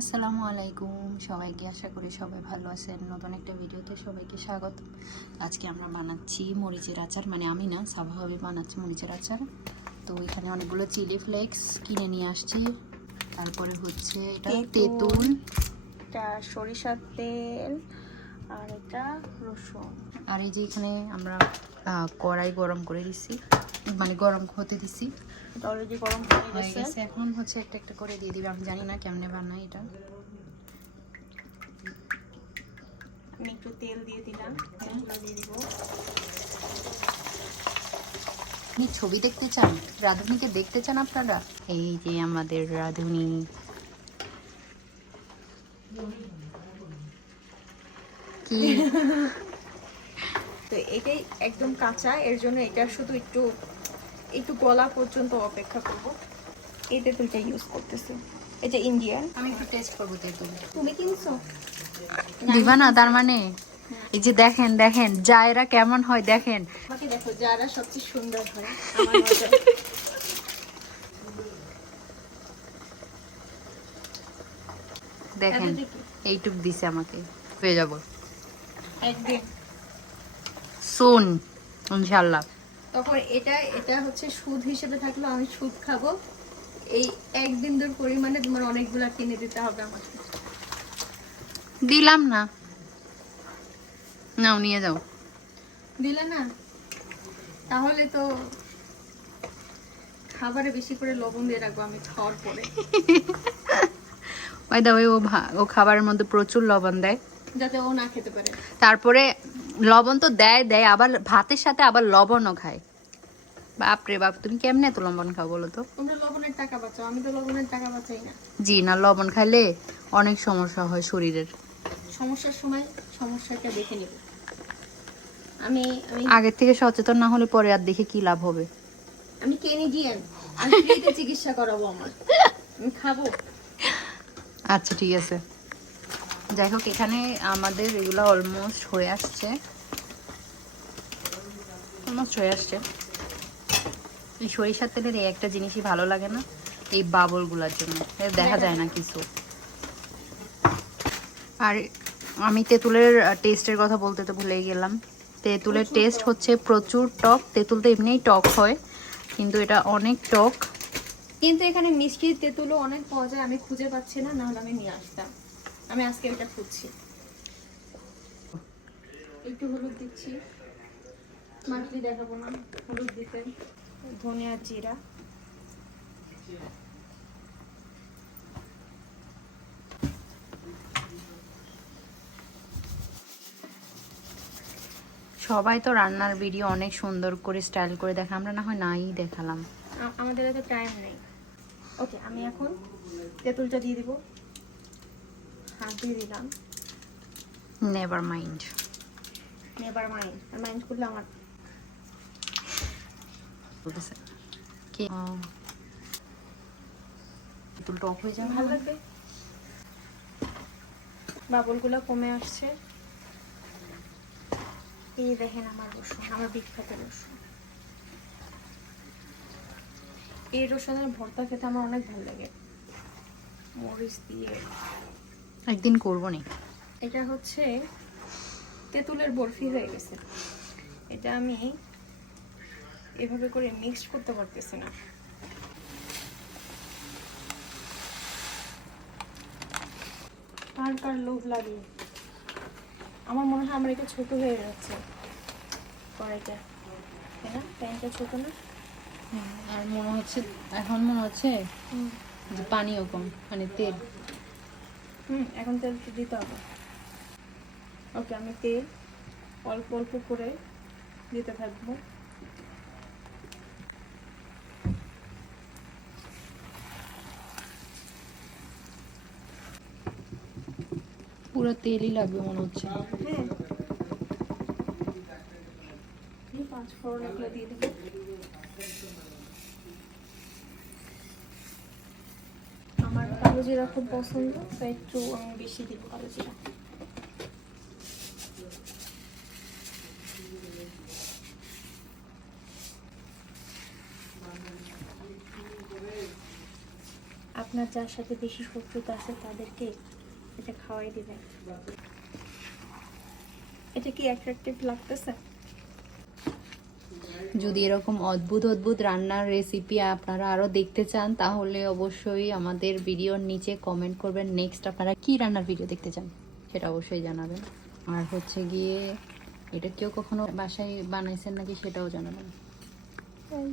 আসসালামু আলাইকুম সবাইকে, আশা করি সবাই ভালো আছেন। নতুন একটা ভিডিওতে সবাইকে স্বাগত। আজকে আমরা বানাচ্ছি মরিচের আচার, মানে আমি না, স্বাভাবিক বানাচ্ছি মরিচের আচার। তো এখানে অনেকগুলো চিলি ফ্লেক্স কিনে নিয়ে আসছি। তারপরে হচ্ছে এটা তেঁতুল, এটা সরিষার তেল, আর এটা রসুন। আর এই যে এখানে আমরা কড়াই গরম করে দিছি, মানে গরম হতে দিছি। এটা অলরেডি গরম হয়ে গেছে। এখন হচ্ছে একটা একটা করে দিয়ে দিবে। আমি জানি না কেমনে বানাই এটা। আমি একটু তেল দিয়ে দিলাম, তেলগুলো দিয়ে দিব। আপনি ছবি দেখতে চান, রাঁধুনিকে দেখতে চান আপনারা? এই যে আমাদের রাঁধুনি। কি তো এটাই একদম কাঁচা, এর জন্য এটা শুধু একটু একটু গলা পর্যন্ত অপেক্ষা করব। এই তেঁতুলটা ইউজ করতেছি, এটা ইন্ডিয়ান। আমি একটু টেস্ট করবো তেঁতুল। তুমি কিনছো? দিবা না তার মানে? এই যে দেখেন দেখেন জায়রা কেমন হয় দেখেন। আমাকে দেখো, যারা সবচেয়ে সুন্দর হয় আমার নজর। দেখেন এইটুক দিছে আমাকে, হয়ে যাব একদিন সুন ইনশাআল্লাহ। তখন এটা এটা হচ্ছে সুদ হিসেবে থাকলো, আমি সুদ খাবো। এই এক বিন্দুর পরিমাণে তোমার অনেকগুলা কিনে দিতে হবে আমাকে। দিলাম না, নাও নিয়ে যাও। দিলে না, তাহলে তো খাবারে বেশি করে লবণ দিয়ে রাখবো আমি খাওয়ার পরে, ওই দা ওই ও খাবারের মধ্যে প্রচুর লবণ দেয়, যাতে ও না খেতে পারে। তারপরে লবণ তো দেয় দেয়, আবার ভাতের সাথে আবার লবণও খায়। বাপ রে বাপ, তুমি কেমনে এত লবণ খাও বলো তো? তোমরা লবণের টাকা বাঁচাও, আমি তো লবণের টাকা বাঁচাই না। জি না, লবণ খাইলে অনেক সমস্যা হয় শরীরের। সমস্যার সময় সমস্যাটা দেখে নেব। আমি আমি আগের থেকে সচেতন না হলে পরে আর দেখে কি লাভ হবে? আমি কেনেডিয়ান, আমি ফ্রিতে চিকিৎসা করাবো আমার, আমি খাবো। আচ্ছা ঠিক আছে, যাই হোক এখানে আমাদের এগুলো অলমোস্ট হয়ে আসছে, এই সরিষার তেলের এই একটা জিনিসই ভালো লাগে না, এই বাবলগুলোর জন্য দেখা যায় না কিছু। আর আমি তেঁতুলের টেস্টের কথা বলতে তো ভুলেই গেলাম। তেঁতুলের টেস্ট হচ্ছে প্রচুর টক। তেঁতুল তো এমনিই টক হয়, কিন্তু এটা অনেক টক। কিন্তু এখানে মিষ্টি তেঁতুলও অনেক পাওয়া যায়, আমি খুঁজে পাচ্ছি না, নাহলে আমি নিয়ে আসতাম। আমি আজকে এটা খুঁজছি। একটু হলুদ দিচ্ছি, মাছলি দেখাবো না, হলুদ দিতে। ধনিয়া জিরা, সবাই তো রান্নার ভিডিও অনেক সুন্দর করে স্টাইল করে দেখা, আমরা না হয় নাই দেখালাম। আমাদের এত টাইম নেই। ওকে, আমি এখন তেঁতুলটা দিয়ে দিব, হাত দিয়ে দিলাম। Never mind, never mind, mind করলে আমার কি তেঁতুল টক হয়ে যাবে। ভালো লাগবে। বাবলগুলো কমে আসছে। এই দেখেন আমার রসুন, আমার বিখ্যাত রসুন। এই রসুনের ভর্তা খেতে আমার অনেক ভালো লাগে, মরিচ দিয়ে। একদিন করবো নি। এটা হচ্ছে তেঁতুলের বরফি হয়ে গেছে। এটা আমি এভাবে করে মিক্স করতে পারতেছি না। কার কার লোভ লাগে? আমার মনে হয় আমার এটা ছোট হয়ে যাচ্ছে কড়াইটা, তাই না? প্যানটা ছোট না? আর মনে হচ্ছে, এখন মনে হচ্ছে যে পানিও কম, মানে তেল। এখন তেল দিতে হবে। ওকে, আমি তেল অল্প অল্প করে দিতে থাকবো। পুরো তেলই লাগবে মনে হচ্ছে। হ্যাঁ, এই 5 ফোড়ন এগুলো দিয়ে দেবো। আমার কালো জিরা খুব পছন্দ, তাই একটু আমি বেশি দিব কালো জিরা। আপনি আপনার যার সাথে বেশি শত্রুতা আছে তাদেরকে এটা খাওয়াই দিবেন। এটা কি অ্যাট্রাকটিভ লাগতেছে? যদি এরকম অদ্ভুত অদ্ভুত রান্নার রেসিপি আপনারা আরও দেখতে চান তাহলে অবশ্যই আমাদের ভিডিওর নিচে কমেন্ট করবেন নেক্সট আপনারা কি রান্নার ভিডিও দেখতে চান সেটা অবশ্যই জানাবেন। আর হচ্ছে গিয়ে এটা কেউ কখনো বাসায় বানাইছেন নাকি সেটাও জানাবেন। এই